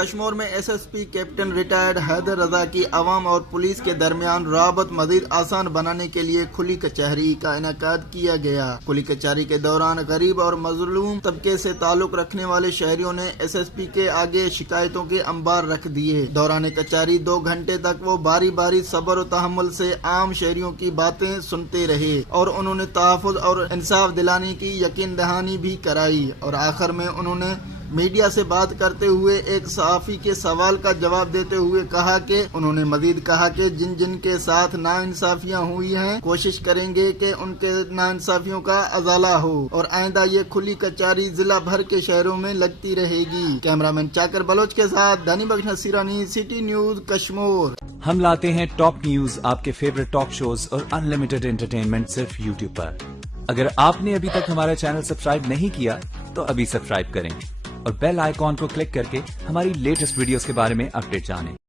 کشمور میں S S P captain retired Haider Raza کی عوام اور پولیس کے درمیان رابط مزید آسان بنانے کے لیے کھلی کچہری کا انعقاد کیا گیا۔ کھلی کچہری کے دوران غریب اور مظلوم طبقے سے تعلق رکھنے والے شہریوں نے ایس ایس پی کے آگے شکایتوں کے انبار رکھ دیے۔ دوران کچہری 2 گھنٹے تک وہ باری باری صبر و تحمل سے عام شہریوں کی باتیں سنتے رہے اور انہوں نے تحفظ اور انصاف دلانے کی یقین دہانی بھی کرائی، اور آخر میں انہوں نے میڈیا سے بات کرتے ہوئے ایک صحافی کے سوال کا جواب دیتے ہوئے کہا کہ انہوں نے مزید کہا کہ جن جن کے ساتھ ناانصافیاں ہوئی ہیں کوشش کریں گے کہ ان کے ناانصافیوں کا ازالہ ہو، اور آئندہ یہ کھلی کچہری ضلع بھر کے شہروں میں لگتی رہے گی۔ کیمرامین چاکر بلوچ کے ساتھ دانی بخش نصیرانی، سٹی نیوز کشمور۔ ہم لاتے ہیں ٹاپ نیوز، آپ کے فیورٹ ٹاک شوز اور انلمیٹڈ انٹرٹینمنٹ صرف یوٹیوب پر۔ اگر آپ نے ابھی تک ہمارا چینل سبسکرائب نہیں کیا تو ابھی سبسکرائب کریں اور بیل آئیکن کو کلک کر کے ہماری لیٹسٹ ویڈیوز کے بارے میں اپڈیٹ جانیں۔